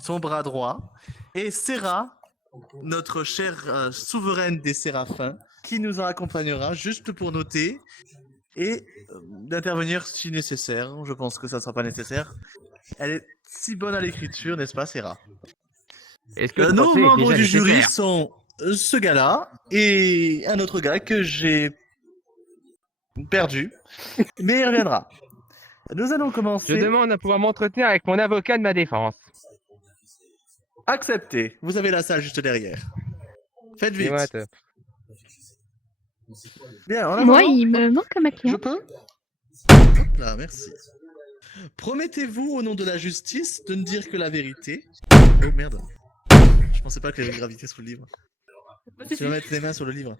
son bras droit, et Serra, notre chère souveraine des séraphins, qui nous en accompagnera juste pour noter et d'intervenir si nécessaire. Je pense que ça ne sera pas nécessaire. Elle est si bonne à l'écriture, n'est-ce pas, Serra? Est-ce que le Nos procès est membres déjà du jury nécessaire? sont ce gars-là et un autre gars que j'ai perdu, mais il reviendra. Nous allons Je commencer. demande à pouvoir m'entretenir avec mon avocat de ma défense. Accepté. Vous avez la salle juste derrière. Faites vite. Dis-moi, top. Bien, en Moi, attendant, il me manque ma je cliente. peux Hop là, merci. Promettez-vous au nom de la justice de ne dire que la vérité. Oh merde. Je pensais pas qu'il y avait gravité sous le livre. Tu vas mettre les mains sur le livre.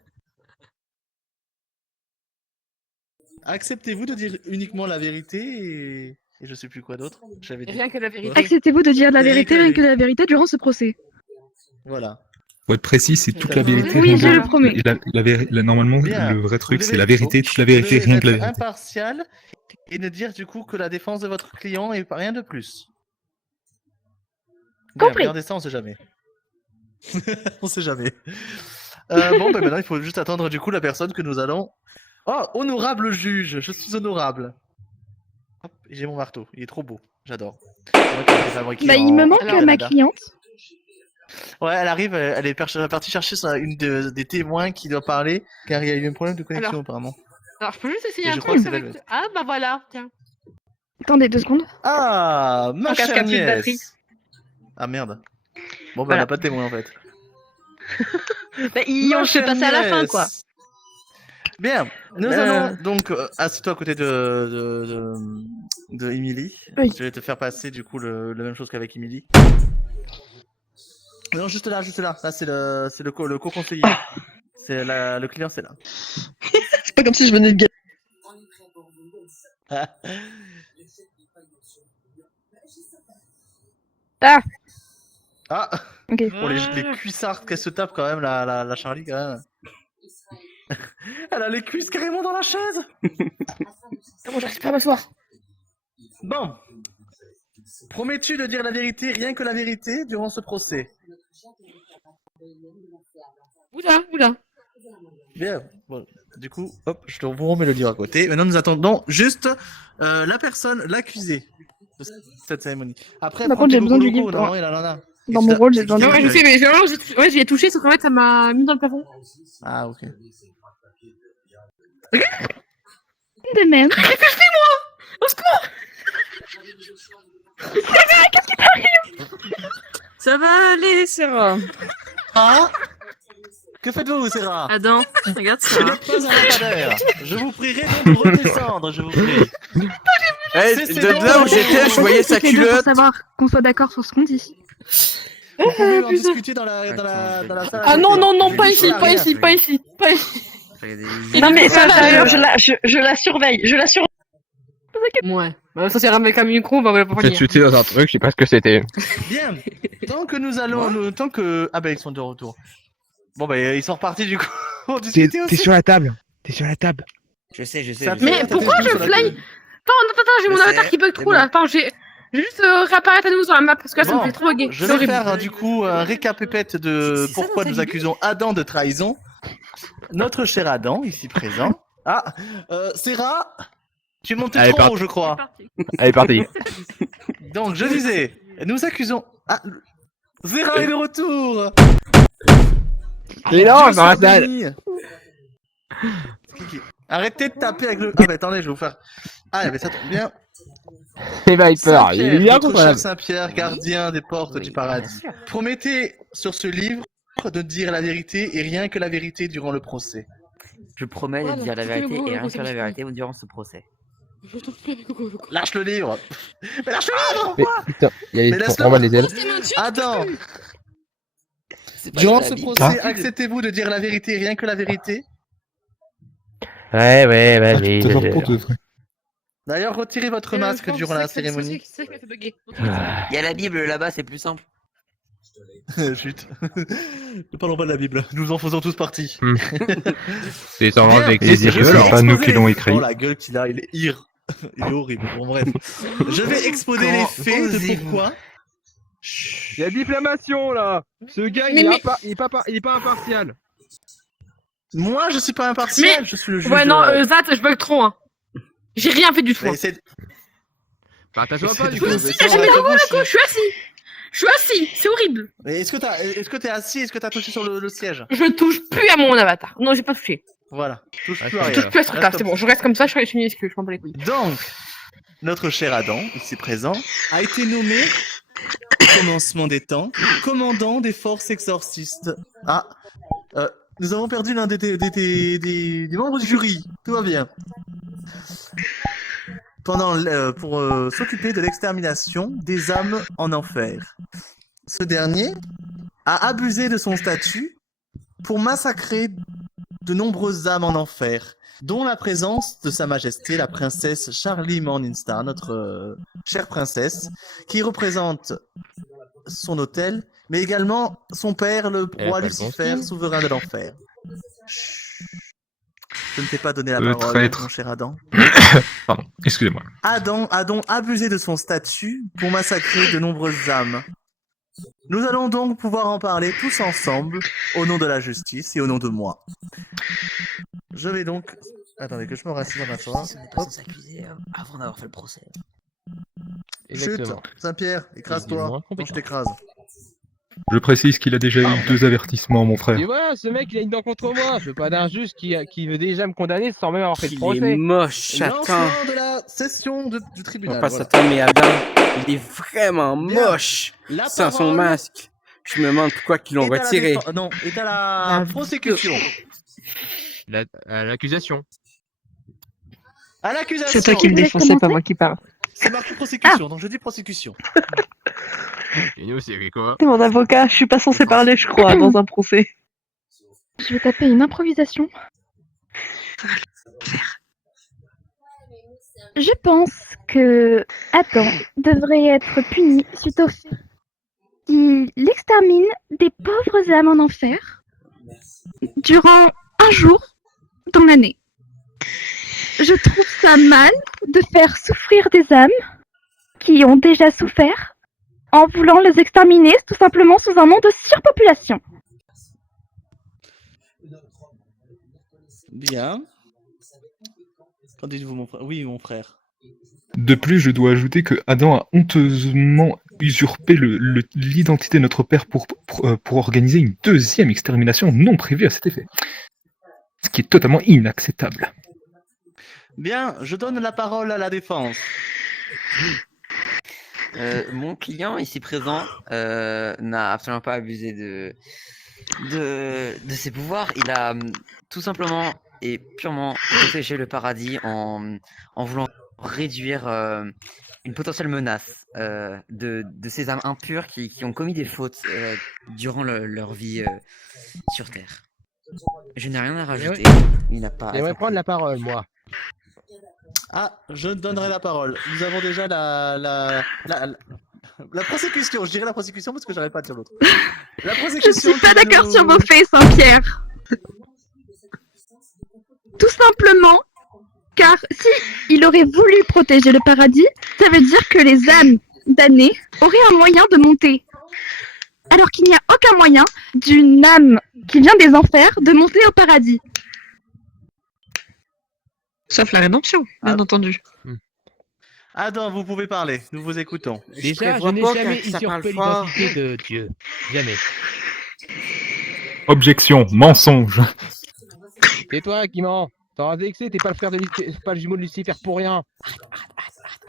Acceptez-vous de dire uniquement la vérité et je sais plus quoi d'autre. J'avais dit. Rien que la vérité. Acceptez-vous de dire la Et vérité, que- rien que la vérité, durant ce procès. Voilà. Pour être précis, c'est toute la vérité. Oui, rien je que- le promets. Normalement, Bien. le vrai truc, Vous c'est devez- la vérité, toute la vérité, Vous devez rien que la être vérité. impartial et ne dire du coup que la défense de votre client et pas rien de plus. Bien, Compris. regardez ça, on sait jamais. On sait jamais. Bon, ben maintenant il faut juste attendre du coup la personne que nous allons. Oh, honorable juge, je suis honorable. Hop, j'ai mon marteau, il est trop beau, j'adore. C'est vrai qu'il est fabriqué Bah, il me en manque Alors, ma Canada. cliente. Ouais, elle arrive, elle est partie chercher une des témoins qui doit parler, car il y a eu un problème de connexion Alors. apparemment. Alors, je peux juste essayer Et un je truc crois que c'est avec- Velvet. Ah, bah voilà, tiens. Attendez 2 secondes. Ah, ma En cas de chère capture de batterie. nièce. Ah merde. Bon, bah Voilà. on a pas de témoin en fait. Bah, Ma on se fait chère passer à la fin, nièce. quoi. Bien, nous Euh. allons donc assieds-toi à côté de Emily. Oui. Je vais te faire passer du coup la même chose qu'avec Emily. Non, juste là, juste là. Là, c'est le co-conseiller. C'est le client, c'est là. C'est pas comme si je venais de gagner. Ah, Ok. pour les cuissards qu'elle se tape quand même, la Charlie quand même. Elle a les cuisses carrément dans la chaise. Comment j'arrive pas à m'asseoir? Bon. Promets-tu de dire la vérité, rien que la vérité, durant ce procès? Oula. Bien. Bon, du coup, hop, je te vous remets le livre à côté. Maintenant, nous attendons juste la personne, l'accusé de cette cérémonie. Après, Par prends contre, tes j'ai besoin du locaux, livre. non, il en a. Dans Et mon tu rôle, t'as- j'ai besoin du Non, livre. je sais, mais vraiment, j'y ai touché, sauf qu'en fait, ça m'a mis dans le plafond. Ah, ok. De même. Au secours! Ça va aller, Sarah. Ah, que faites-vous, Sarah? Adam, regarde ça. Vous n'êtes pas un lampadaire. Je vous prierai donc de redescendre, je vous prie. C'est De bon, là où c'est j'étais, bon. je voyais sa Toutes les deux pour culotte. savoir qu'on soit d'accord sur ce qu'on dit. Vous pouvez en discuter dans la salle. Ah non, non, non, Je pas dis ici, pas pas rien. ici, pas ici, pas ici. Non mais ça, d'ailleurs. je la surveille, je la surveille. Ouais. Bah, ça, c'est avec un micro, on va pas J'ai venir. chuté dans un truc, je sais pas ce que c'était. Bien. Tant que nous allons, tant que ah ben ils sont de retour. Bon bah ils sont repartis du coup. On discutait aussi. la table. T'es sur la table. Je sais, je sais. Ça je sais. Mais fait- pourquoi ça fait je sur la fly tête. Attends, j'ai mon Je avatar sais, qui bug c'est trop là. Attends, j'ai juste réapparaître à nouveau sur la map parce que là, ça me Bon, fait trop bugger. Je C'est vais horrible. faire du coup un récapépète de C'est ça, pourquoi dans ta nous vidéo accusons Adam de trahison. Notre cher Adam, ici présent. Ah, Serra, tu es monté Allez, trop part. haut, je crois. Allez, parti. Donc, je disais, nous accusons. Ah, Serra est de retour. Mais non, Dieu dans la soit salle. béni. Kiki, arrêtez de taper avec le. Ah, bah attendez, je vais vous faire. Ah, mais ça tombe bien. C'est Viper, il est Saint-Pierre, bien notre cher contrôlable. Saint-Pierre, gardien des portes du paradis. Promettez sur ce livre de dire la vérité et rien que la vérité durant le procès. Je promets de Voilà, dire la c'est vérité le gros- et le rien gros que la c'est vérité durant ce procès. Lâche le livre. Mais lâche le livre. Mais putain, il y a Mais les laisse-le. on voit les ailes. Adam, C'est pas durant de la ce vie. procès, acceptez-vous de dire la vérité et rien que la vérité? Ouais, Ah, vas-y. tu te sors pour de vrai. D'ailleurs, retirez votre masque durant la cérémonie. C'est ça qui m'a fait bugger. Il y a la Bible là-bas, c'est plus simple. Chut. Ne parlons pas de la Bible. Nous en faisons tous partie. C'est sans Bien. avec Et les c'est Je yeux, vais alors. pas nous exposer qui l'ont les- écrit. Oh la gueule qu'il a, il est il est horrible. Bon bref. Je vais exposer les Comment faits de osez-vous pourquoi Chut. Il y a diffamation là. Ce gars, Mais- mais- il est pas impartial. Moi, je suis pas impartial, je suis le juge. Ouais, de non, la- Zat, je bug trop, hein. J'ai rien fait du tout. Mais hein. c'est- Bah t'assois pas du c'est- coup. c'est- J'ai jamais c'est- rien fait, je suis assis. Je suis assis, c'est horrible. Mais est-ce que t'es assis? Est-ce que t'as touché sur le siège? Je touche plus à mon avatar. Non, j'ai pas touché. Voilà. Touche Ah, plus je à Je rien. touche plus à ce truc-là, Reste c'est comme bon. Je reste comme ça, je suis une excuse, je m'en bats les couilles. Donc, notre cher Adam, ici présent, a été nommé, au commencement des temps, commandant des forces exorcistes. Ah, nous avons perdu l'un des membres du jury. Tout va bien. Pour s'occuper de l'extermination des âmes en enfer. Ce dernier a abusé de son statut pour massacrer de nombreuses âmes en enfer, dont la présence de Sa Majesté la princesse Charlie Morningstar, notre chère princesse, qui représente son hôtel, mais également son père, le Elle a roi pas Lucifer, conscience. souverain de l'enfer. Chut. Je ne t'ai pas donné la Le parole, traître. mon cher Adam. Pardon, excusez-moi. Adam a donc abusé de son statut pour massacrer de nombreuses âmes. Nous allons donc pouvoir en parler tous ensemble, au nom de la justice et au nom de moi. Je vais donc... Attendez, que je me rassise dans ma soirée. Ils sont pas censés s'accuser avant d'avoir fait le procès. Chut, Exactement. Saint-Pierre, Il est écrase-toi. moins Non, je compétent. t'écrase. Je précise qu'il a déjà eu 2 avertissements, mon frère. Et voilà, ce mec il a une dent contre moi. Je veux pas d'un juge qui veut déjà me condamner sans même avoir fait de Il est procès. moche, attends. Lancement de la session du On tribunal. passe voilà. à toi, mais Adam, il est vraiment Bien. moche. La Sans son parole masque. Je me demande pourquoi qu'ils l'ont est à la retiré. Non, est à la prosécution. L'accusation. À l'accusation. C'est toi qui me Vous voulez défonçais, pas commencer moi qui parle. C'est marqué prosécution, donc je dis prosécution. Et nous c'est quoi? C'est mon avocat, je suis pas censé parler, je crois, dans un procès. Je vais taper une improvisation. Je pense que Adam devrait être puni suite au fait qu'il extermine des pauvres âmes en enfer durant un jour dans l'année. Je trouve ça mal de faire souffrir des âmes qui ont déjà souffert en voulant les exterminer tout simplement sous un nom de surpopulation. Bien. Qu'en dites-vous, mon frère? Oui, mon frère. De plus, je dois ajouter que Adam a honteusement usurpé l'identité de notre père pour organiser une 2e extermination non prévue à cet effet. Ce qui est totalement inacceptable. Bien, je donne la parole à la défense. Mon client ici présent n'a absolument pas abusé de ses pouvoirs. Il a tout simplement et purement protégé le paradis en voulant réduire une potentielle menace de ces âmes impures qui ont commis des fautes durant leur vie sur Terre. Je n'ai rien à rajouter. Il n'a pas. J'aimerais prendre la parole, moi. Ah, je donnerai la parole. Nous avons déjà la prosécution. Je dirais la prosécution parce que j'arrive pas à dire l'autre. La Je prosécution. suis pas qui va d'accord nous- sur vos faits, Saint-Pierre. Tout simplement, car si il aurait voulu protéger le paradis, ça veut dire que les âmes damnées auraient un moyen de monter. Alors qu'il n'y a aucun moyen d'une âme qui vient des enfers de monter au paradis. Sauf la rédemption, bien Ah. entendu. Adam, vous pouvez parler. Nous vous écoutons. Déjà, je prévois n'ai pas jamais que ça parle usurpé fort. l'identité de Dieu. Jamais. Objection, mensonge. C'est toi qui mens. T'auras vexé, t'es pas le frère de t'es pas le jumeau de Lucifer pour rien.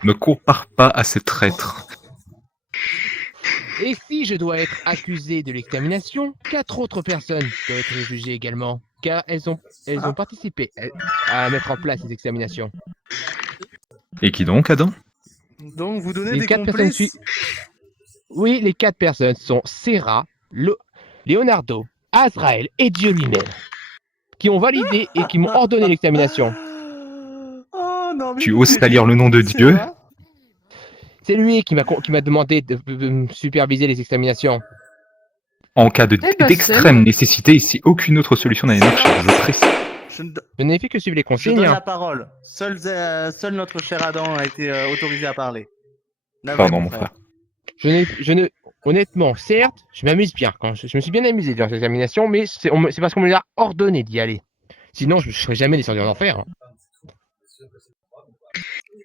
Ne compare pas à ces traîtres. Et si je dois être accusé de l'extermination, 4 autres personnes doivent être jugées également, car elles ont participé à mettre en place ces exterminations. Et qui donc, Adam? Donc, vous donnez Les des 4 personnes complices. Oui, les 4 personnes sont Serra, Leonardo, Azrael et Dieu lui-même, qui ont validé et qui m'ont ordonné l'extermination. Oh non, mais Tu vous oses êtes- salir le nom de c'est Dieu? vrai C'est lui qui m'a demandé de superviser les exterminations. En cas Eh ben, d'extrême nécessité, si aucune autre solution n'avait marché, je précise. Je ne- Je n'ai fait que suivre les je consignes. donne hein. la parole. Seul notre cher Adam a été autorisé à parler. Navré, Pardon, mon frère. honnêtement, certes, je m'amuse bien. Je me suis bien amusé durant cette examination, mais c'est parce qu'on me l'a ordonné d'y aller. Sinon, je ne serais jamais descendu en enfer. Hein.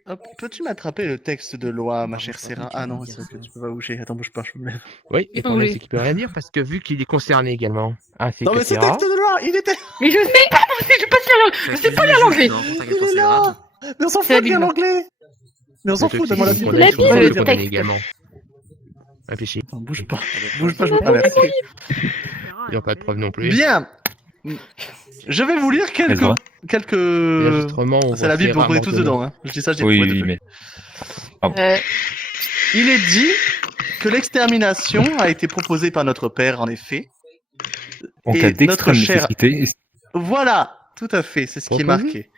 Hop, peux-tu m'attraper le texte de loi, ma chère Sarah? Ah non, c'est que tu peux pas bouger. Attends, bouge pas, je me lève. Oui, Il le peut problème, bouger. c'est qu'il peut rien dire parce que vu qu'il est concerné également. Ah, c'est Non, que mais ce Sarah. texte de loi, il était. Mais je sais pas, je sais pas lire l'anglais. Il est là. Mais on s'en fout de lire l'anglais. Mais on s'en fout, donne-moi la Bible. Bible. La Bible, Le le condamné texte. également. Réfléchis. Attends, bouge pas. Bouge pas, je me traverse. Il n'y a pas de preuve non plus. Bien. Je vais vous lire Elle va. quelques. L'enregistrement, on C'est voit la Bible, vous Sarah prenez tous Mordono. dedans. Hein. Je dis ça, j'ai Oui, trouvé oui, deux mais. Il est dit que l'extermination a été proposée par notre père, en effet. En Et cas notre d'extrême cher- nécessité, Voilà, tout à fait, c'est ce qui est Proposé. marqué.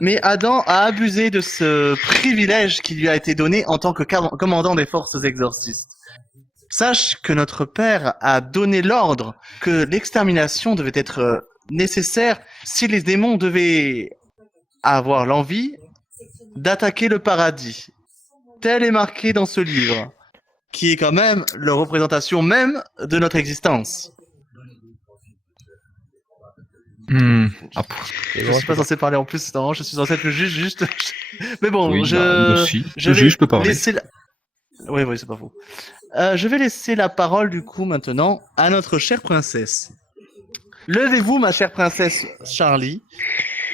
Mais Adam a abusé de ce privilège qui lui a été donné en tant que commandant des forces exorcistes. Sache que notre père a donné l'ordre que l'extermination devait être nécessaire si les démons devaient avoir l'envie d'attaquer le paradis. Tel est marqué dans ce livre, qui est quand même la représentation même de notre existence. Ah, Je suis pas censé parler en plus, non, je suis censé être le juge, juste. Mais bon, oui, je. bah, si. je Le vais juge peut parler. laisser la- Oui, oui, c'est pas faux. Je vais laisser la parole du coup maintenant à notre chère princesse. Levez-vous, ma chère princesse Charlie,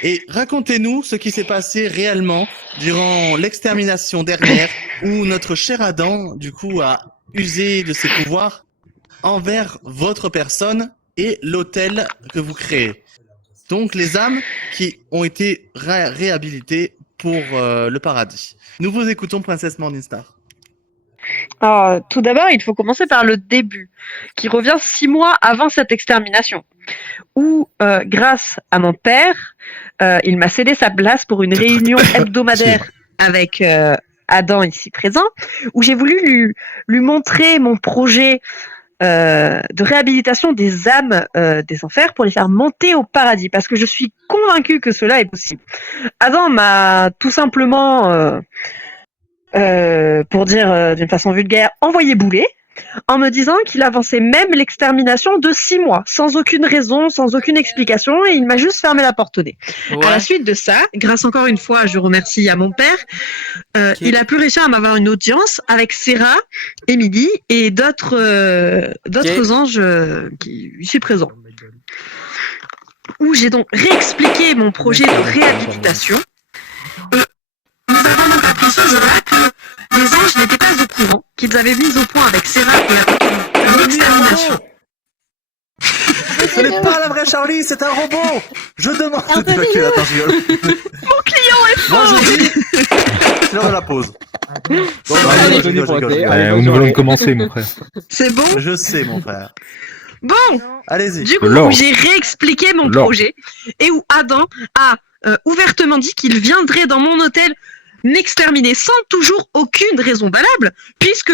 et racontez-nous ce qui s'est passé réellement durant l'extermination dernière, où notre cher Adam, du coup, a usé de ses pouvoirs envers votre personne et l'hôtel que vous créez. Donc les âmes qui ont été réhabilitées pour le paradis. Nous vous écoutons, princesse Morningstar. Alors, tout d'abord, il faut commencer par le début, qui revient 6 mois avant cette extermination, où, grâce à mon père, il m'a cédé sa place pour une réunion hebdomadaire avec Adam ici présent, où j'ai voulu lui montrer mon projet de réhabilitation des âmes des enfers pour les faire monter au paradis, parce que je suis convaincue que cela est possible. Adam m'a tout simplement... pour dire d'une façon vulgaire, envoyé bouler, en me disant qu'il avançait même l'extermination de 6 mois, sans aucune raison, sans aucune explication, et il m'a juste fermé la porte au nez. À la suite de ça, grâce encore une fois, je remercie à mon père, il a pu réussir à m'avoir une audience avec Sarah, Emily et d'autres anges qui ici présents. Où j'ai donc réexpliqué mon projet de réhabilitation. Nous avons donc appris ce jour-là que les anges n'étaient pas au courant qu'ils avaient mis au point avec Sarah et avec l'extermination. Ce n'est pas la vraie Charlie, c'est un robot. Je demande d'évacuer la tension. Mon client est Moi fort. je dis, c'est l'heure de la pause. Bon, bah, Allez, je rigole, je rigole, je rigole. allez, nous venons de commencer, mon frère. C'est bon. Je sais, mon frère. Bon, Allez-y. du coup, L'ordre. j'ai réexpliqué mon L'ordre. projet et où Adam a ouvertement dit qu'il viendrait dans mon hôtel m'exterminer sans toujours aucune raison valable, puisque,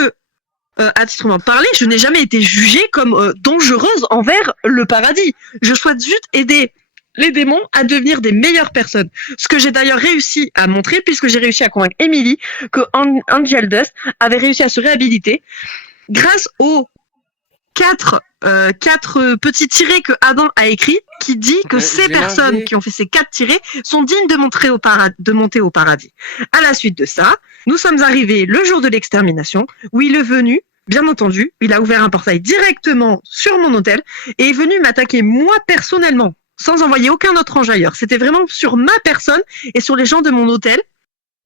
à titrement parlé, je n'ai jamais été jugée comme dangereuse envers le paradis. Je souhaite juste aider les démons à devenir des meilleures personnes. Ce que j'ai d'ailleurs réussi à montrer, puisque j'ai réussi à convaincre Emily que Angel Dust avait réussi à se réhabiliter grâce aux quatre petits tirés que Adam a écrits, qui dit que ces j'ai personnes marqué. qui ont fait ces 4 tirés sont dignes de monter au paradis. À la suite de ça, nous sommes arrivés le jour de l'extermination, où il est venu, bien entendu, il a ouvert un portail directement sur mon hôtel, et est venu m'attaquer moi personnellement, sans envoyer aucun autre ange ailleurs. C'était vraiment sur ma personne et sur les gens de mon hôtel,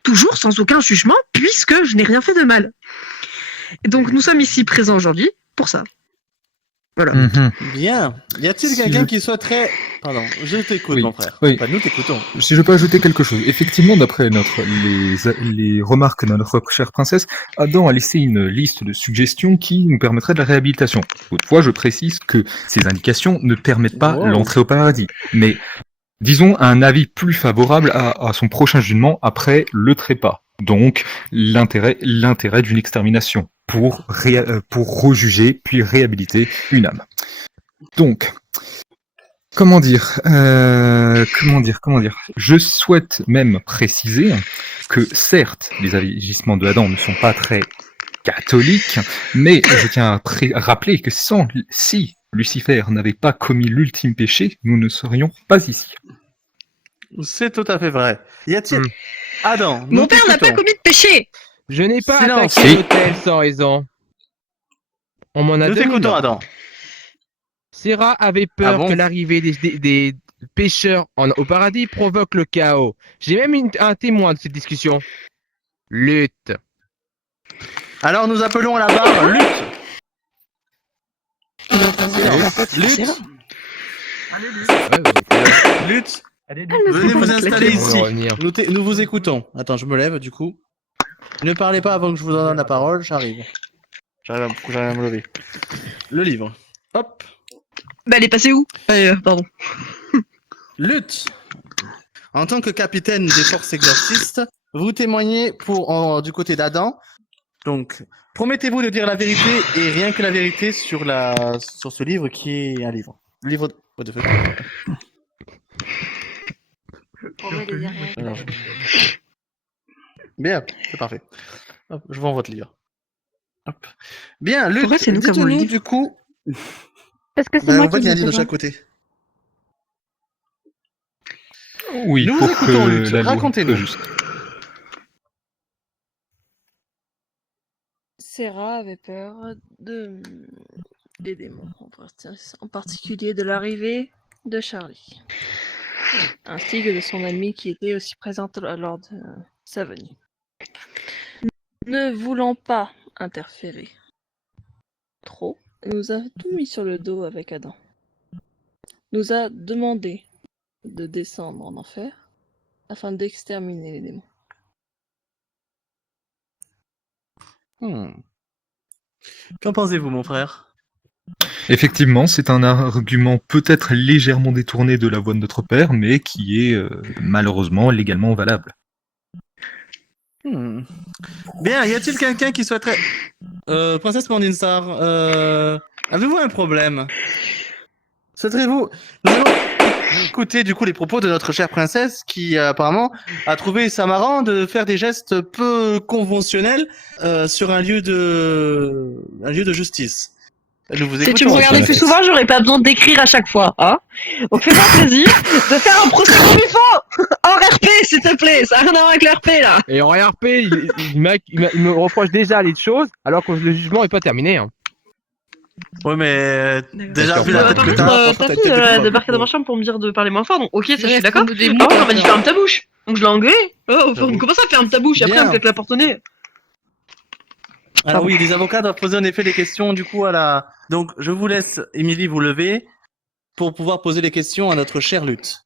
toujours sans aucun jugement, puisque je n'ai rien fait de mal. Et donc nous sommes ici présents aujourd'hui pour ça. Voilà. Bien. Y a-t-il Si quelqu'un je- qui souhaiterait... Pardon, je t'écoute, Oui, mon frère. oui. Enfin, nous t'écoutons. Si je peux ajouter quelque chose, effectivement, d'après les remarques de notre chère princesse, Adam a laissé une liste de suggestions qui nous permettraient de la réhabilitation. Toutefois, je précise que ces indications ne permettent pas Wow. l'entrée au paradis, mais disons un avis plus favorable à son prochain jugement après le trépas. Donc l'intérêt d'une extermination pour rejuger puis réhabiliter une âme. Donc comment dire, je souhaite même préciser que certes les agissements de Adam ne sont pas très catholique, mais je tiens à rappeler que si Lucifer n'avait pas commis l'ultime péché, nous ne serions pas ici. C'est tout à fait vrai. Y a-t-il... Adam, Mon nous père n'a pas t'écoutons. commis de péché. Je n'ai pas Silence. attaqué Si. l'hôtel sans raison. On m'en a Nous donné t'écoutons, l'ordre. Adam. Serra avait peur Ah bon que l'arrivée des pêcheurs au paradis provoque le chaos. J'ai même un témoin de cette discussion. Lutte. Alors nous appelons à la barre Lutte. Lutte. Lutte. Venez vous installer On va ici. revenir. Nous vous écoutons. Attends, je me lève du coup. Ne parlez pas avant que je vous donne la parole, j'arrive. J'arrive à me lever. Le livre. Hop. Bah, elle est passée où Pardon. Lutte. En tant que capitaine des forces exorcistes, vous témoignez du côté d'Adam. Donc, promettez-vous de dire la vérité et rien que la vérité sur ce livre qui est un livre. Livre. What the fuck. Alors, Bien, c'est parfait. Hop, je vends votre livre. Hop. Bien, Luc, Pourquoi c'est nous qui avons le dites-nous livre du coup. Parce que c'est Ben, moi en fait, qui il y a un l'ai livre de besoin. chaque côté. Oui, Nous pour vous écoutons, que Luc. la loi Racontez-nous. soit juste. Serra avait peur des démons, en particulier de l'arrivée de Charlie, ainsi que de son ami qui était aussi présente lors de sa venue. Ne voulant pas interférer trop, il nous a tout mis sur le dos avec Adam. Nous a demandé de descendre en enfer afin d'exterminer les démons. Qu'en pensez-vous, mon frère? Effectivement, c'est un argument peut-être légèrement détourné de la voix de notre père, mais qui est malheureusement légalement valable. Bien, y a-t-il quelqu'un qui souhaiterait... Princesse Morningstar, avez-vous un problème? Souhaiterez-vous... Nous allons écouter du coup les propos de notre chère princesse qui apparemment a trouvé ça marrant de faire des gestes peu conventionnels sur un lieu de justice. Nous vous Si tu écoutons. me regardais plus souvent, j'aurais pas besoin d'écrire à chaque fois. Hein Donc fais-moi plaisir de faire un procès comme il faut en RP, s'il te plaît. Ça n'a rien à voir avec le RP, là. Et en RP, il me reproche déjà les choses, alors que le jugement n'est pas terminé. Hein. Oui, mais déjà D'accord. vu la tête Par que contre, t'as, ta t'as fille peut-être débarqué dans ma chambre pour me dire de parler moins fort, donc ok, ça je suis Bref, d'accord. comme des Par contre, elle m'a dit moutons, ferme ta bouche. Donc je l'ai engueulé. Oh, J'avoue. comment ça ferme ta bouche? Et après, Bien. elle me claque la porte au nez. Alors oui, les avocats doivent poser en effet des questions du coup à la... Donc je vous laisse, Émilie, vous lever pour pouvoir poser les questions à notre chère Lutte.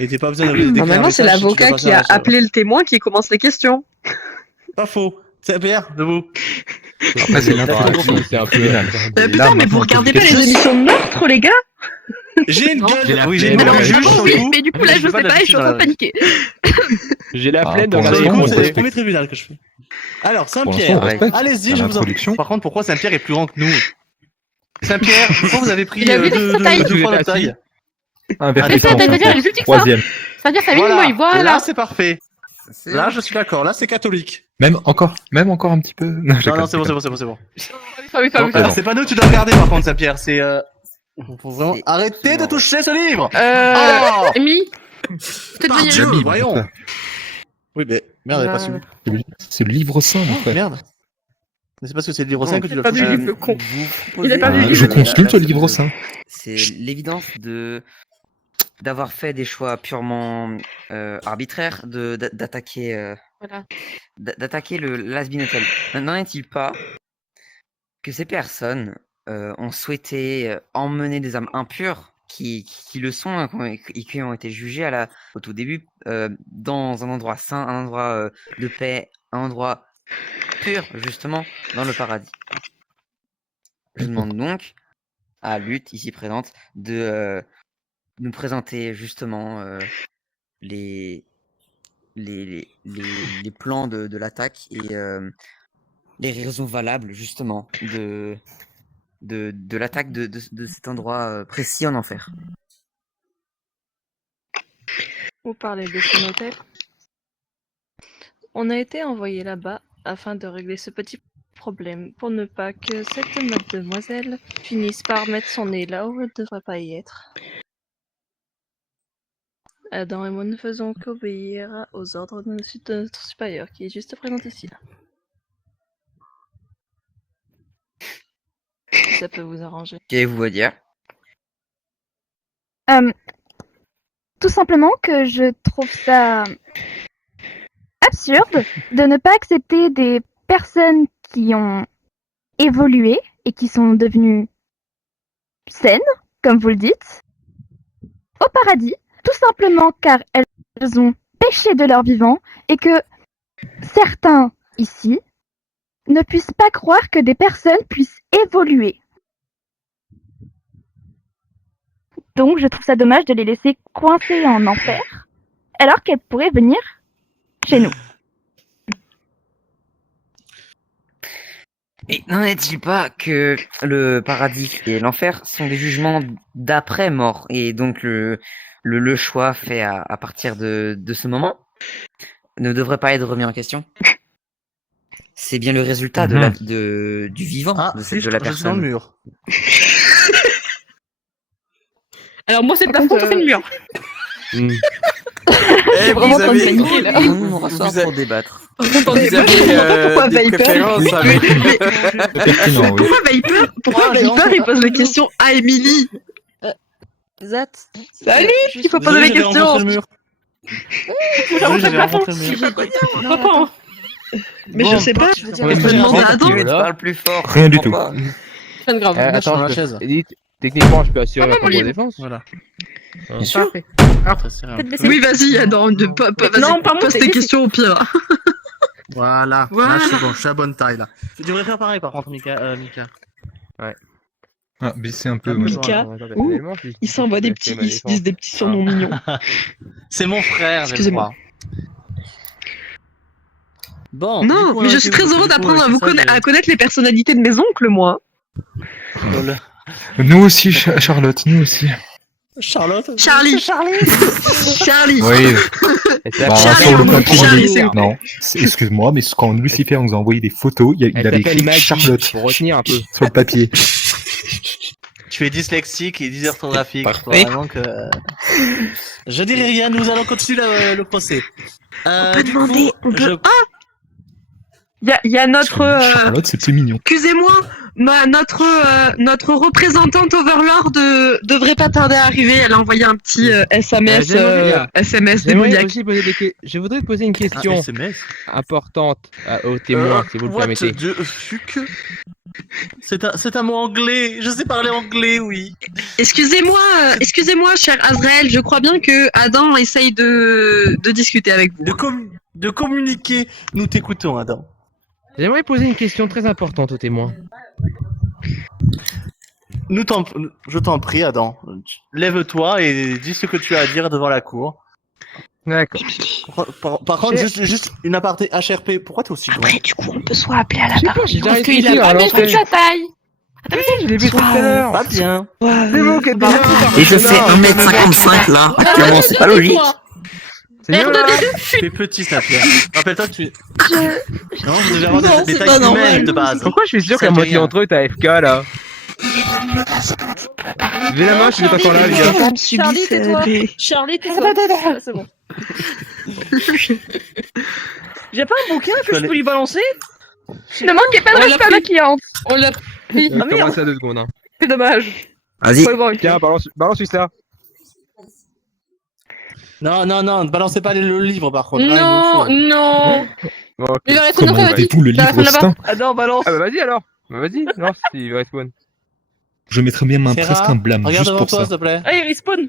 Et t'as pas besoin de d'écrire un Normalement, c'est message si tu l'avocat dois qui a passer à la- appelé le témoin qui commence les questions. Pas faux. C'est Pierre, debout. Après, c'est l'introduction, C'est un peu... pénal. Putain, mais vous regardez pas les émissions de meurtre, les gars? J'ai une Non, gueule, j'ai la oui, j'ai flemme. une Alors, gueule juge, juge oui, surtout. mais du coup, là, je J'ai sais pas pas et je suis en train de d'habitude paniquer. J'ai la Ah, flemme de pour Sur regarder le l'instant, coup, on c'est le respecte. premier tribunal que je fais. Alors, Pour l'instant, Saint-Pierre, on respecte allez-y, à je vous en... l'introduction. Par contre, pourquoi Saint-Pierre est plus grand que nous? Saint-Pierre, pourquoi vous avez pris Il a vu deux sa taille. fois Vous notre êtes assis. taille? Inversé, Attends, c'est-à-dire, elle est plus petite que ça. troisième. C'est-à-dire ça minimum, Voilà, voilà. là c'est parfait. C'est- Là, je suis d'accord. Là, c'est catholique. Même encore un petit peu. Non, je Non, non, déconne, c'est bon, je c'est bon, c'est bon, c'est bon. Famille, Bon, famille, c'est bon. c'est pas nous que tu dois regarder, par contre, Saint-Pierre. C'est. Faut vraiment C'est- arrêter de toucher ce livre. Oh Amy, peut-être Par venir. Dieu, Le livre, voyons. putain. Oui, mais merde, elle est pas suivie. C'est le livre saint, mon Oh, frère. merde. Mais c'est parce que c'est le livre 5 que tu dois pas toucher. vu. le con. Vous Il a pas vu proposez, le Je livre. consulte là, le livre saint. C'est l'évidence d'avoir fait des choix purement arbitraires, d'attaquer Voilà. d'attaquer le l'Has-Been Hotel. N'en est-il pas que ces personnes ont souhaité emmener des âmes impures qui le sont hein, qui ont été jugées au tout début dans un endroit saint, un endroit de paix, un endroit pur justement dans le paradis. Je demande donc à Lutte ici présente de nous présenter justement les plans de l'attaque et les raisons valables justement de l'attaque de cet endroit précis en enfer. Vous parlez de son hôtel. On a été envoyé là-bas afin de régler ce petit problème, pour ne pas que cette mademoiselle finisse par mettre son nez là où elle ne devrait pas y être. Adam et moi ne faisons qu'obéir aux ordres de notre supérieur, qui est juste présent ici. Si ça peut vous arranger. Qu'avez-vous à dire? Tout simplement que je trouve ça absurde de ne pas accepter des personnes qui ont évolué et qui sont devenues saines, comme vous le dites, au paradis, tout simplement car elles ont péché de leur vivant et que certains ici ne puissent pas croire que des personnes puissent évoluer. Donc je trouve ça dommage de les laisser coincées en enfer alors qu'elles pourraient venir chez nous. Et n'en est-il pas que le paradis et l'enfer sont des jugements d'après-mort, et donc le choix fait à partir de ce moment ne devrait pas être remis en question? C'est bien le résultat du vivant, de la je suis dans le personne. mur. Alors moi c'est le plafond, toi c'est le mur. Eh, vraiment vous en train de avez- paniquer, là. On nous rassemble vous avez- pour débattre. Vous Pourquoi avez des Viper préférences avec... Pertinent, oui. Pourquoi Viper il pose les questions à Emily? Zat, Salut, juste- il faut poser les Désolé, j'avais rencontré questions. le mur. Vous Désolé, j'avais rencontré le mur. Pourquoi pas, hein. Mais Bon, je sais pas. je veux dire, Ouais, Je mais me demande j'ai à Adam. Tu Voilà. parles plus fort. Rien du je comprends tout. pas. Rien de grave. Attends, Attends, la je chaise. peux... Edith, techniquement, je peux assurer Maman, la propre mon défense. Voilà. Bien sûr. Parfait. Très serré. Faites baisser. Oui, vas-y, Adam. Vas-y, Non, pas pose monter, tes laissez. questions au pire. Voilà. Voilà. Là, je suis bon, je suis à bonne taille là. Tu devrais faire pareil par contre, Mika. Mika. Ah, baisser un peu. Ah, ouais. Mika. Ouh, Ils s'envoient des petits, ils se disent des petits surnoms mignons. C'est mon frère, Excusez-moi. Bon. Non, du coup, mais on je a suis été très où heureux Du coup, d'apprendre c'est ça, à connaître les personnalités de mes oncles, moi. Nous aussi, Charlotte, nous aussi. Charlotte. Charlie. Charlie. Oui. Bah, Charlie, sur le on papier, Charlie, il est- c'est- non. Excuse-moi, mais quand Lucifer nous a envoyé des photos, il Elle avait s'appelle écrit Maggie, Charlotte pour retenir un peu. sur le papier. Tu es dyslexique et dysorthographique. Parfait. Faut vraiment que... Je dirai rien, nous allons continuer le procès. peut Du demander, coup, on peut- je- Il y a notre. Charlotte, c'est plus mignon. Excusez-moi, notre représentante Overlord devrait pas tarder à arriver. Elle a envoyé un petit SMS, SMS démoniaque. Je voudrais te poser une Ah, question SMS. importante aux témoins, si vous le What permettez. the fuck? C'est un mot anglais. Je sais parler anglais, oui. Excusez-moi, cher Azrael. Je crois bien que Adam essaye de discuter avec vous. De communiquer. Nous t'écoutons, Adam. J'aimerais poser une question très importante aux témoins. Je t'en prie, Adam. Lève-toi et dis ce que tu as à dire devant la cour. D'accord. Par contre, juste une aparté HRP. Pourquoi t'es aussi grand? Après, du coup, on peut soit appeler à la Je sais barre. pas, j'ai déjà Parce qu'il réfléchi a à pas l'entrée. baissé sa taille. Je l'ai vu tout à l'heure. Pas bien. C'est bon, qu'elle est Et je fais 1m55 là. Actuellement, c'est pas logique. C'est mieux, là. Tu es petit, ça Pierre. Rappelle-toi que tu... Non, je devais avoir Non, des c'est tailles pas humaines normal. de base. Pourquoi je suis sûr Ça qu'à dit moitié rien. entre eux, t'as FK là? Levez la main, je suis pas encore là, les gars. Charlie, tais-toi. Charlie, tais-toi. C'est bon. J'ai pas un bouquin que je peux lui balancer? Ne manquez pas de On l'a respect à pris. la cliente. On l'a pris. Ah, merde. Commence à 2 secondes. Hein. C'est dommage. Vas-y. Faut le voir, ok. Tiens, balance ça. Non, ne balancez pas le livre par contre. Non, Ah, il nous le faut. non. Bon, ok. Il va rester dans Comment ta avez-vous le T'as la fin livre là-bas. Stein? Adam, balance. Ah bah vas-y alors. Bah vas-y, lance s'il respawn. Je mettrais bien Sarah, presque un blâme, regarde juste devant pour toi, ça. s'il te plaît. Ah, il respawn.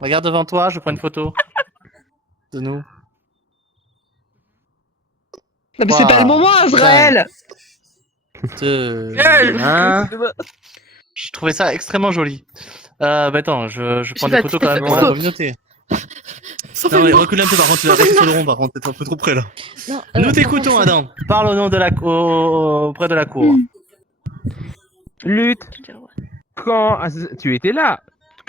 Regarde devant toi, je prends une photo. De nous. Non, mais c'est pas le moment, Azrael. Hein. Je trouvais ça extrêmement joli. Bah attends, je prends des photos quand même pour la communauté. Non, mais recule un peu par contre, tu vas rester sur le rond par contre, t'es un peu trop près là. Non, Nous t'écoutons, Adam. Parle au nom de auprès de la cour. Lutte, quand tu étais là,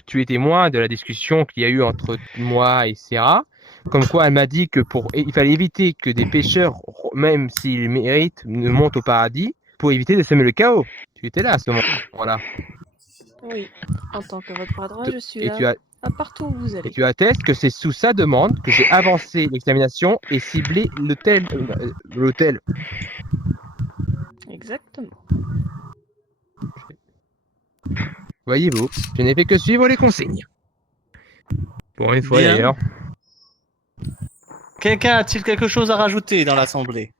tu es témoin de la discussion qu'il y a eu entre moi et Sarah, Comme quoi, elle m'a dit que il fallait éviter que des pécheurs, même s'ils méritent, ne montent au paradis pour éviter de semer le chaos. Tu étais là à ce moment-là. Oui, en tant que votre bras droit, je suis Et là, à partout où vous Et allez. tu attestes que c'est sous sa demande que j'ai avancé l'examination et ciblé l'hôtel. Exactement. Voyez-vous, je n'ai fait que suivre les consignes. Pour une fois Bien. d'ailleurs. Quelqu'un a-t-il quelque chose à rajouter dans l'assemblée?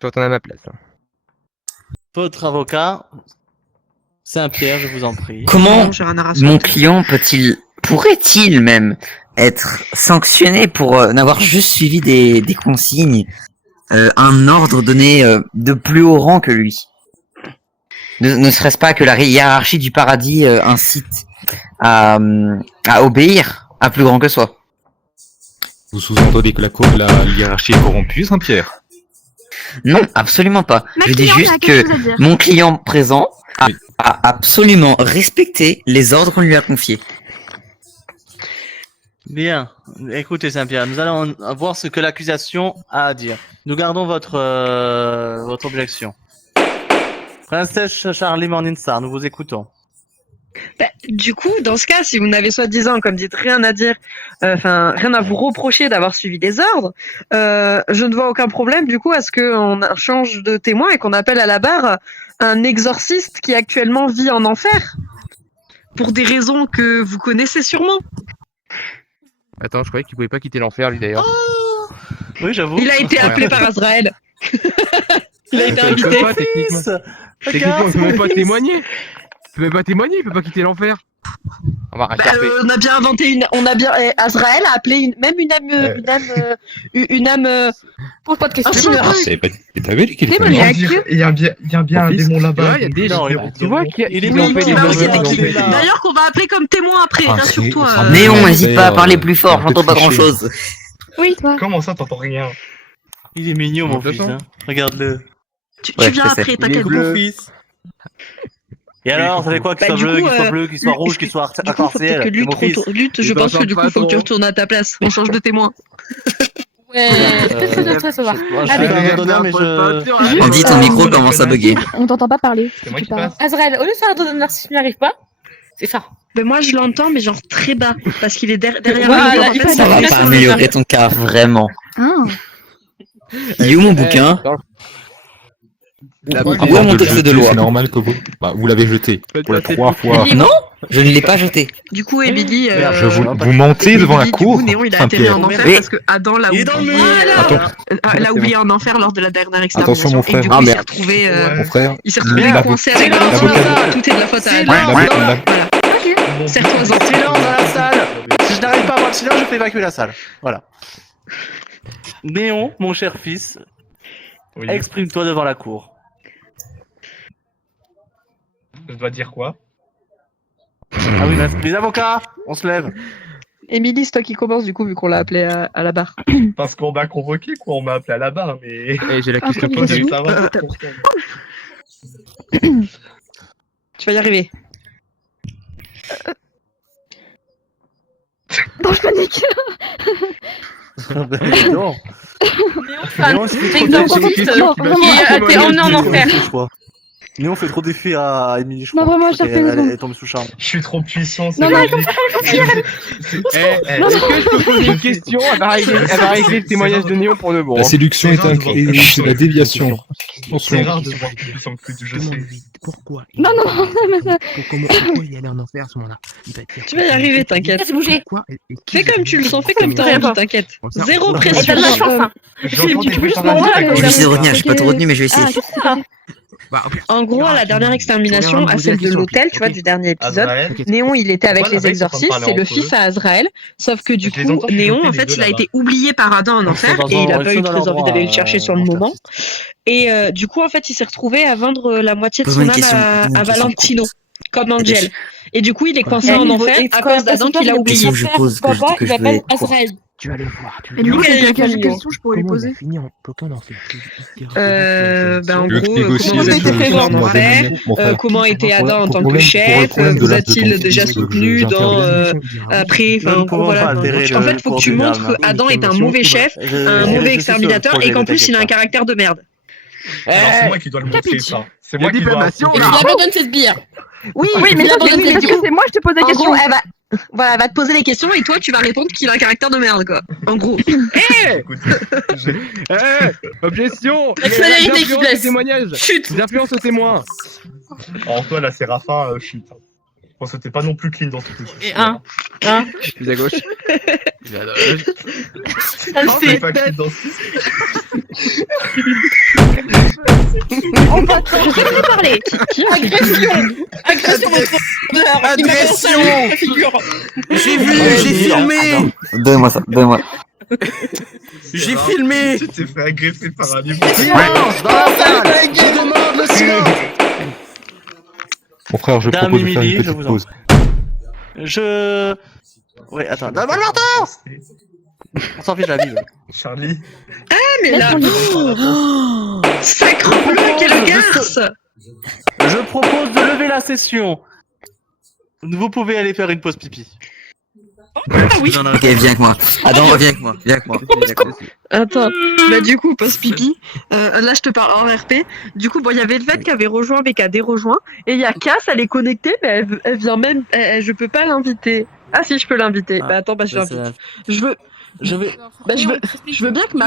Je retourne à ma place. Votre avocat, Saint-Pierre, je vous en prie. Comment Non, j'ai rien à rajouter. mon client pourrait-il même être sanctionné pour n'avoir juste suivi des consignes, un ordre donné de plus haut rang que lui? Ne serait-ce pas que la hiérarchie du paradis incite à obéir à plus grand que soi? Vous sous-entendez que la hiérarchie est corrompue, Saint-Pierre? Non, absolument pas. Ma Je dis cliente a juste quelque que chose à dire. mon client présent Oui. a absolument respecté les ordres qu'on lui a confiés. Bien. Écoutez, Saint-Pierre, nous allons voir ce que l'accusation a à dire. Nous gardons votre objection. Princesse Charlie Morningstar, nous vous écoutons. Bah, du coup, dans ce cas, si vous n'avez soi-disant, comme dites, rien à dire, rien à vous reprocher d'avoir suivi des ordres, je ne vois aucun problème du coup à ce qu'on change de témoin et qu'on appelle à la barre un exorciste qui actuellement vit en enfer. Pour des raisons que vous connaissez sûrement. Attends, je croyais qu'il pouvait pas quitter l'enfer lui d'ailleurs. Oui, j'avoue. Il a été appelé par Azraël. Il a été invité. Pas, techniquement, il peut même pas témoigner. Il peut même pas témoigner, il peut pas quitter l'enfer. On va rattraper. On a bien inventé Azraël a appelé une âme. Pose pas de questions. Un sineur. C'est pas démoniaque, il est Démoniaque. Il y a bien un démon là-bas. Ouais, il y a des Non, tu vois qu'il il est qu'ils ont mignon, fait il des va mauvais aussi exemples. qu'il est là. D'ailleurs, qu'on va appeler comme témoin après. Ah, Rassure-toi. c'est- Néon, Ouais, n'hésite pas à parler un plus fort, peu j'entends pas triché. grand-chose. Oui, toi. Comment ça, t'entends rien? Il est mignon, mon De toute fils. façon. Hein. Regarde-le. Tu Ouais, viens je sais. après, Il est t'inquiète. beau, fils. Et alors, ça fait quoi qu'il Bah, soit du bleu, coup, qu'il soit bleu, qu'il soit rouge, qu'il soit Du coup, faut peut-être arc-en-ciel? que C'est mon fils. Lutte, je Il pense que t'entend du coup, pas faut que tu trop. retournes à ta place. On change de témoin. Ouais, très ça va. Moi, je Allez. suis un d'honneur, mais je... On dit ton micro commence à bugger. On t'entend pas parler. C'est moi si qui tu parles. passe. Azrael, au lieu de faire un don d'honneur si tu n'y arrives pas, c'est ça. Mais moi, je l'entends, mais genre très bas. Parce qu'il est derrière Voilà, moi. En il fait, passe Ça va Bien pas sûr, améliorer ton cas, vraiment. Ah. Il est où mon bouquin? Avant Où est mon de le texte de jeter, loi? C'est normal que vous l'avez jeté pour la 3 fois. Non, je ne l'ai pas jeté. Du coup, Emily. Merde, Vous mentez devant la cour, Néon, il a atterri en Saint-Pierre. enfer Oui. parce que Adam l'a Il est dans le oublié. mur. Attends. L'a oublié en enfer lors de la dernière Attention, extermination. mon Et frère. du coup, Ah, il s'est merde. retrouvé. Mon frère, Il s'est retrouvé l'avocat- coincé avec Silence Adam. dans la salle. Tout est de la faute à Silence. Adam. l'avocat- Voilà. Ok. Serre-toi-en. Silence dans la salle. Si je n'arrive pas à avoir le silence, je fais évacuer la salle. Voilà. Néon, mon cher fils, Oui. exprime-toi devant la cour. Je dois dire quoi? Ah oui, les avocats, on se lève. Émilie, c'est toi qui commence du coup, vu qu'on l'a appelé à la barre. Parce qu'on m'a convoqué, quoi. On m'a appelé à la barre, mais. Et j'ai la Ah, question comme posée. il Ça va. Tu vas y arriver. Non, je panique. Ben, dis donc. Néon, c'était trop Exemple défi. triste Non, vraiment. qui a été emmené en enfer. Je crois. Néon fait trop d'effets à Emily, je Non, crois. vraiment, Je crois j'ai refait qu'elle- une elle tombe sous charme. Je suis trop puissant, c'est Non, non, logique. Est-ce que je peux poser une question? Elle va régler le témoignage de Néo pour de bon. La séduction est c'est la déviation. C'est Attention. rare de voir plus puissant que je sais. Pourquoi Non, non, non, mais ça. Pourquoi il allait en enfer à ce moment-là? Tu vas y arriver, t'inquiète. Laisse bouger. Fais comme tu le sens, fais comme t'as Rien envie, pas. t'inquiète. Bon, ça- Zéro Oh, Et pression. t'as de la chance, hein. J'entends Tu des peux bruits juste par la m'envoyer fenêtre. la Je vais essayer de Ok. revenir, j'ai pas trop retenu, mais je vais essayer. Ah, qu'est-ce que ça fait? Bah, ok. En gros, à la dernière extermination, à celle de l'hôtel, tu vois, du dernier épisode, Azraël. Néon, il était avec Voilà, les là, ils sont en train de exorcistes, parler c'est le entre fils eux. à Azraël, sauf que du Je les coup, entends Néon, chuchoter, en les fait, deux, il a là-bas. été oublié par Adam en enfer, et il a pas eu très envie d'aller le chercher sur le moment. Et du coup, en fait, il s'est retrouvé à vendre la moitié de Pose-moi son une âme question, à pose-moi une question. Valentino, comme Angel. et du coup il est coincé Ouais. en enfer à cause d'Adam qu'il a oublié. Question que je pose, Papa, que il je m'appelle vais croire. Azrael. Tu vas le voir. Tu vas Et le du coup, voir. Nickel, c'est quelle Camille. question je pourrais lui Comment il poser a fini en bloquant dans ce En Tu veux que je gros, négocie comment vous avec êtes le présent en Lord enfer Dominion, mon frère. Comment était Adam en tant que Pour le chef problème de Vous la a-t-il détention, déjà je- soutenu j'interviens. dans après Nous ne pouvons pas altérer En le fait, faut que tu cours du montres drame. qu'Adam est un mauvais chef, un Je mauvais suis sur le exterminateur projet, et qu'en ne plus il a un t'inquiète pas. caractère de merde. Alors, c'est moi qui dois le montrer, Capitch. ça. C'est moi qui dois... diffamation, Et là. tu abandonnes cette bière. Oui, Oui, mais ça, abandonne c'est tes parce que questions. c'est moi, je te pose des En questions. gros, elle va te poser les questions et toi tu vas répondre qu'il a un caractère de merde quoi. En gros. Écoute, j'ai- Objection. La célérité qui Des blesse. témoignages. Chut. Des influences aux témoins. Alors toi, la Séraphin, shit. Je pense que t'es pas non plus clean dans toutes les choses. Et un. Je suis à gauche. Je suis à gauche. Ça le Non, t'es fait. pas clean dans Laissez parler. Agression votre honneur. Il m'a balancé Agression. la figure. J'ai vu, j'ai filmé. Donne-moi ça, donne-moi. J'ai filmé. Tu t'es fait agresser par un niveau. Silence dans la salle. Je demande le silence. Mon frère, je Dame propose de faire Émilie, une je petite vous en pause. Je... Oui, attends. Donne-moi le marteau. On s'en fiche de la Bible. Charlie. Mais là, sacre-bleu, quelle garce. Je propose de lever la session. Vous pouvez aller faire une pause pipi. oui. Vous en avez- Ok, viens avec moi. Adam, viens avec moi. Viens avec moi. Attends, bah du coup, post pipi, là je te parle en RP, du coup, bon, il y avait Elvette qui avait rejoint, mais qui a dérejoint, et il y a Cass, elle est connectée, mais elle vient même, je peux pas l'inviter. Ah si, je peux l'inviter. Ah, Bah attends, bah je c'est- l'invite. Je veux, Je vais... bah je veux bien que ma